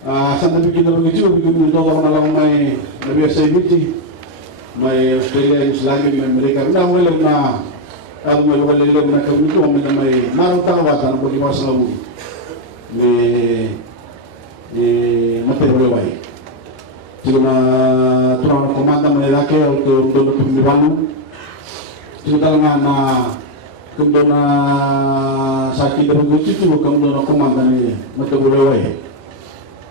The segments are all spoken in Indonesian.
Santa bikin begitu bikin itu orang orang mai biasa itu mai Australia New Zealand mai Amerika na wala na kalau mai wala na kami itu mai maru tawatan bagi masalah ni mati berway cuma turun komanda mai laki atau untuk pemilihan kita na kemdona sakit begitu itu kemdona komanda ni mati berway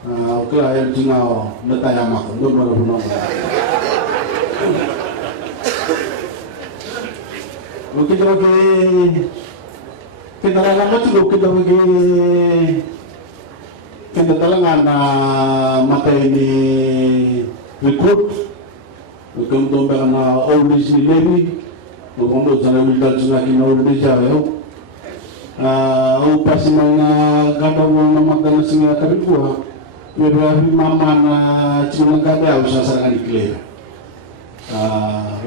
oke ayam cingau netanya mak untuk merebut kita bagi kita lama juga kita bagi kita talangan mata ini rekrut untuk berana oldies ni lebi untuk sana wildan sana kina oldies jauh upas mana gambar mana mata singa kabikuah beberapa mama na cuma kada usah serangan iklir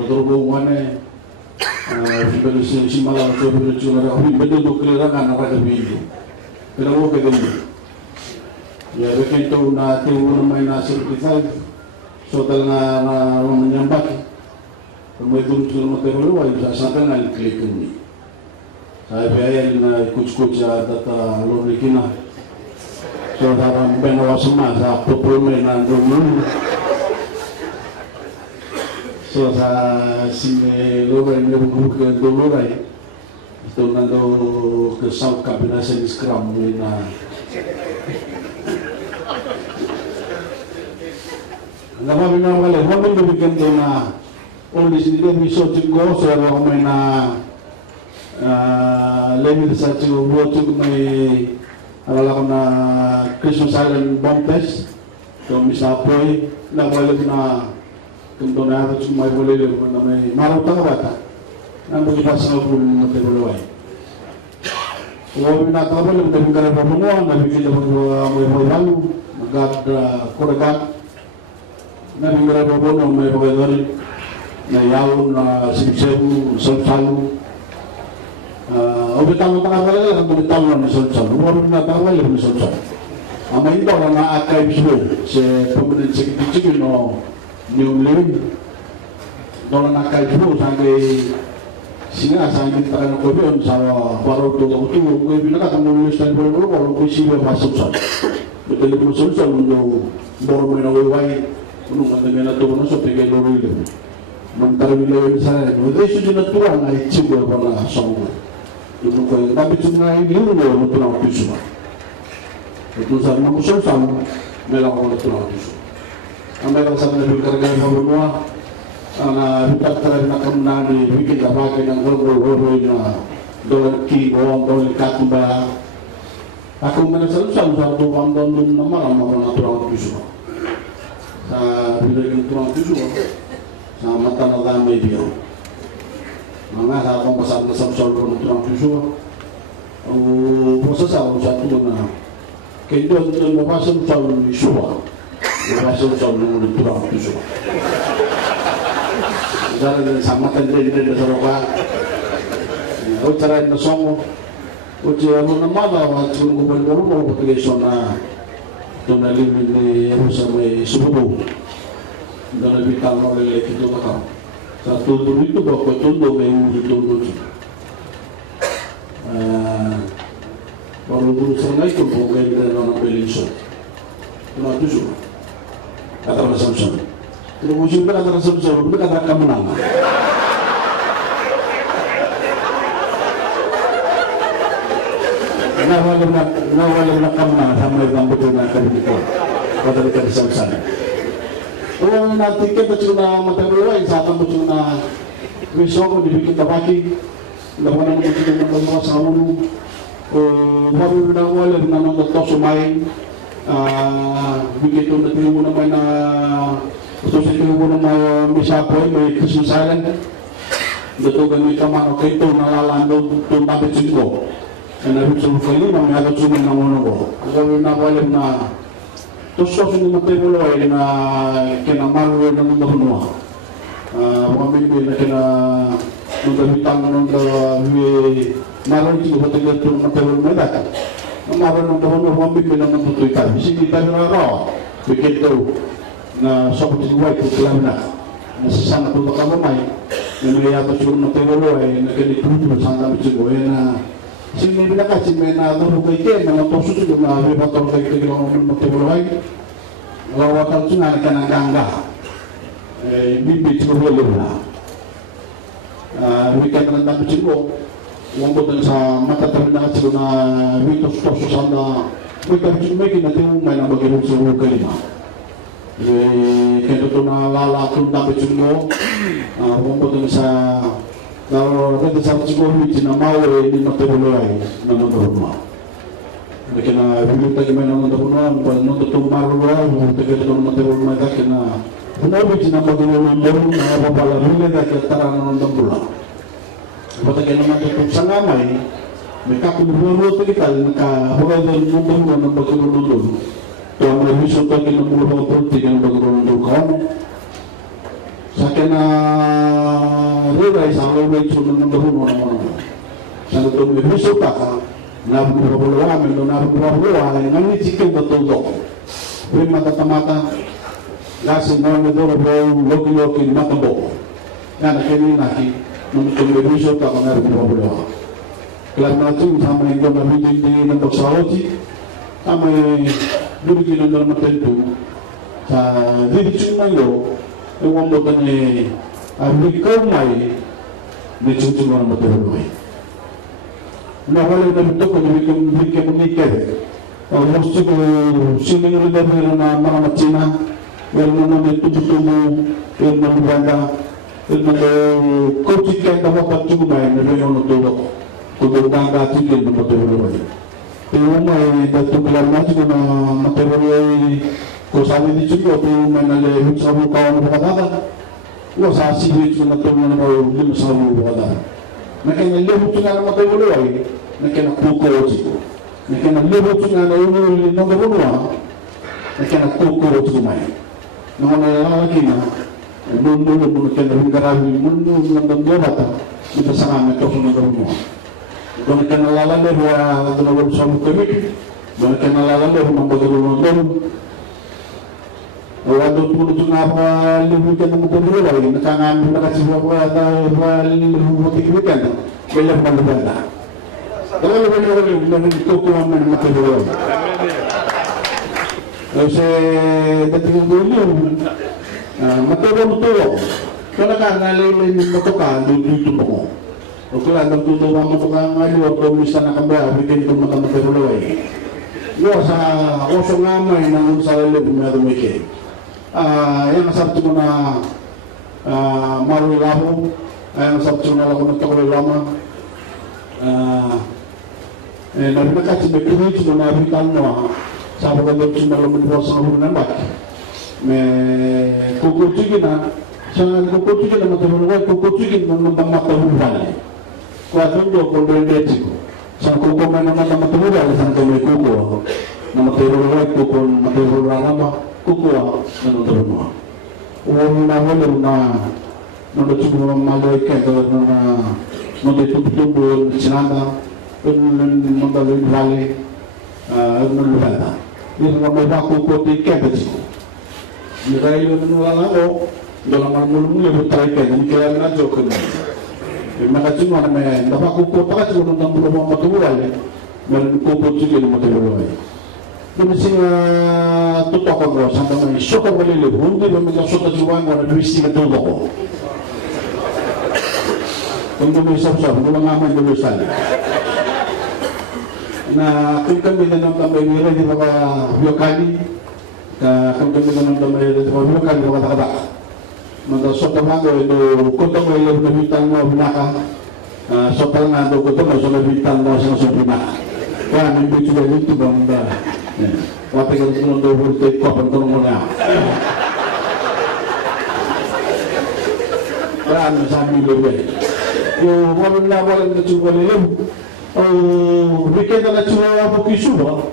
rotor bungane kalau si malam tu cuma aku betul iklir kan apa kebiru kenapa kebiru ya begitu na tiwul main nasib kita soal na menyambat kemudian cuma terlalu wajib sampai ngal iklir ini saya bayar na kuch data lorikina saudara benua semasa populer nanti saudara sini loreng bukan loreng itu nanti ke South Kabinasi Scrum na nama bina wale hobi bikin tu na oleh sini dia bisa cikgu saudara main lebih satu buat cikgu mai adalah kena Christmas Island bomb test, kalau misalnya nak boleh kena kentona atau cuma boleh le namanya maru tangga bata, nak bagi pasal pun mesti boleh. Kalau nak tahu boleh kita bicara perempuan, nak bicara perempuan lalu, agak korekat, nak bicara perempuan, nak bicara dari, nak yaun, nak sibsebu, solsalu. Obetang utang apa lagi? Kamu tahu lah misal-misal, baru nak tahu lagi misal-misal. Ama ini orang nak akai bisbol, se pemerintah sekecil no nyumlin, orang nak akai bisbol sampai singa sampai terang kopion sama baru tu kau bina kata nulis dan baru kau sih bermasuk sah. Betul betul sah untuk baru main awal, untuk mana tu mana sampai ke luar itu. Mentara bila misalnya, itu sudah turun naik cium berapa sama. Tapi cuma ini loh untuk orang tu semua. Itu sama musuh sama melakukan untuk orang tu semua. Ambil sama dengan kerja yang bermuah, anak kita terus nak menang di bikin apa kita ngorong ini, dolar kilo, dolar katumba. Aku mana selalu satu pandang nama orang tu semua. Saya bila itu orang tu semua, sama tanah media. Mana saya akan pasal soal penentuan tujuan, proses awal satu mana, kemudian pasal soal isu, pasal soal penentuan tujuan. Jangan sama tentang ini dasar cara yang semua, ujian nama lah, cuma gubernur mau bekerja sana, tunali ini harus sampai subuh, dan lebih tahu oleh itu tak. Satu dulu itu bawa tunduk yang ditunduk. Baru guru sana itu bawa dari orang Beliso. Cuma itu semua. Kata Rasul. Kalau musim kata Rasul, kita akan menang. Nawala kamna sama yang betul nak kita. Kata kita sana. Orang nak tiket cuma mata berlain saat kamu cuma besok dibikin tapaki, lawan kamu cuma membawa samun, baru awal dengan nama tos main, begitu nanti guna main, terus itu guna main misapoy, main kesusahan, betul kami cuma oke itu nalalan tu tapi cikgu, karena itu kali kami ada cuma nama, kalau awal na terus ini mati mulai na kena malu na menua, wamil na kena nunda hitang nunda malu itu betul betul mati mulai dah. Amaran ng dahon ng mamimili ng tutoy tayo. Sini tayo na raw. Begitu na sobat jiwa itu kelam na nasasana tu makamamay na niyata siguro na tewalo ay naganitudo sa dami siguro na sini bila kasi may naduro kay Ken na toso siguro na bebator kay Ken na tewalo ay lawatan sunga na kananganga bibi siguro wala weekend na dami siguro wambot sa mata terminal siguro na witos toso sa kita cuma tahu main apa kira suruh kelima. Kita tu na lala tu tak bercuma. Walaupun sa kalau kita satu sekolah di Cina mau di mata boleh nama rumah. Mereka na bilik lagi main nama rumah, nonton tu malu lah. Kita tu mata rumah dah kena. Kenapa di Cina bagi orang baru na apa bala bilik dah kita terang nonton bola. Kita kena mata tu sangat main. Mereka kumpulan itu kita orang yang nonton nonton bagus tuan lebih suka kita kumpulan politik yang bagus nonton kamu. Sakena rela sama orang itu nonton nonton. Saya tu lebih suka nabi kumpulan itu nabi kumpulan yang ini cikgu betul dok. Beri mata nasi nonton itu loki mata bok. Yang ini nanti nonton lebih suka nabi kumpulan. Kelana tu sama yang kau nabi di nampak sahaja, sama dulu kita dalam tertentu. Jadi cuma yo, orang bukan ni, Amerika mai, ni cuma orang betul mai. Nah kalau kita betul kalau mereka menikah, mesti tu sini ni dah berana mana Cina, berana itu betul berana beranda, berana kau cikgu dah dapat cuma mai, ni orang betul. Kudu tangga cikin na matulog. Pero may datuglan na cikin na matulog ko sabi di cikin ko may nalehit sa mukha na bukadada. Wa sa sibit ko na tulong na lim sa bukadada. Nakinalehit ko na matulog ay nakinakuko cikin. Nakinalehit ko na ulo ng gabunwa. Nakinakuko cikin may. Nung nalalaki na mundo mo nakinahingarabi mundo ng gabunwa kita sangat ito sa gabunwa. Kung kanalalan mo ang tunawag sa kami, kung kanalalan mo ang pagkakulunan, wala doon po ito nga pa limutan ng pagkakulunan, nakangamin na kasi wala limutan, kaya malubanda. Kaya wala nagtutuwa mo ng pagkakulunan. Kasi dating ang dulo, matulong-tulong. Kung nakanalilin yung matuka, dito mo. Oke lah, tentu tu orang tukang ngayu atau misalnya kembali bikin teman-teman terlalu. Yo sa kosong ngamai nang salah lebih macam itu. Yang satu mana malu lahu, yang satu mana lakukan terlalu lama. Nabi nak cuma kini cuma nabi kalma, sahabat kita cuma lalu berpuasa lalu nampak. Kuku cikina, sangat kuku cikina macam mana? Kuku cikina memang mata hubungan. Kuatun do kondo ndetiko sanko ko man naman matulog sanko may kuko na matulog kuko matulog lama kuko na matulog mo na wala na tumo maloy ka na tubo sinanda mandalin vale nulada ni may bako ko tiketiko ni rayo nulala ko dalam mulung ni butay ka ni kaya na joke maka cuma namanya, dapat kuku tak cuma tentang belum matulai, dan kuku juga matulai. Jadi sih tu tak kau sampai mana, suka boleh lebih, hundi memang suka jual mana duit itu dulu. Kalau misal belum ngamen dulu saja. Nah, kita minum tambah ini di bawah biokali, kita minum tambah di bawah biokali bawah kata. Maka sotal nga itu kutong may nabitan mo binaka sotal nga do kutong may nabitan mo sa binaka kaya hindi juga itu bang da wate kan suno do volte ko pan kono mo na kaya ano sabi lebe yo wala na chuwa lebe weekend na chuwa po kisuba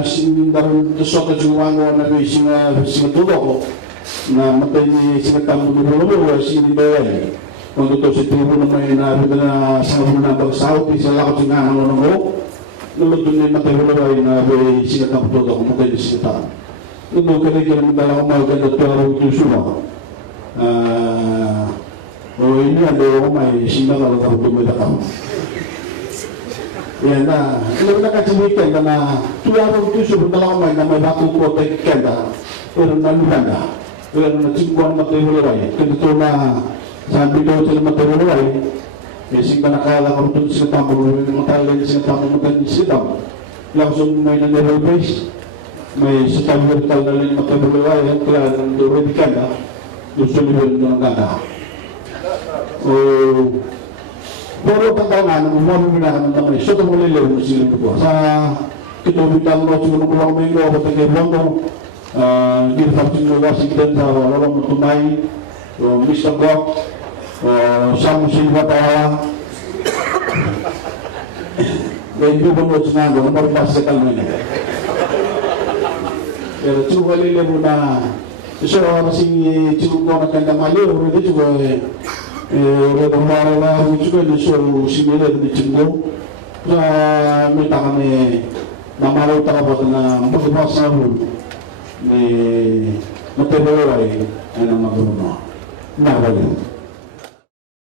sindaran sotal chuwa ngo na singa todo ko na matay ni sinatang mo sini bawal kung ito si tribo na may nabi na sa mga nabagsahot isa lakot yung nga mo nulutun ni matahulaway na may sinataputod ako matay ni sinata. Nung kanikilang dala ko maganda tuwaro ito suma. O ini ada ako may sinata na taputod may takam. Yan na, alam na kasi weekend na tuwaro ito suma dala ko may bakong kote kenda. Pero naluganda. Pero nagsingkuan matahulaway. Ganito na sabi daw sila matahulaway. Kasi ba nakakakaroon sila tamang matagal sila tamang matagal sila langsung may nangyari-base may sa tabi-vertical na rin matagal yan kaya nang-ready ka na gusto nyo ng gana pero pagkakangan umami na kami naman so ito muli lew sila ko sa kitubitang mo siguro ko lang may gawa ko tayo bondo ginafacting mo Washington sa walang matumay Mr. Gok Samu Silva tawa dan juga mau senang nomor pasti kalau ini ya cuma lele muna seorang masih cukup orang kandang malu itu juga orang orang lah juga disuruh sini di cinggu minta kami nama laut apa na berpuasa dulu ni materi lain yang nama guru nah boleh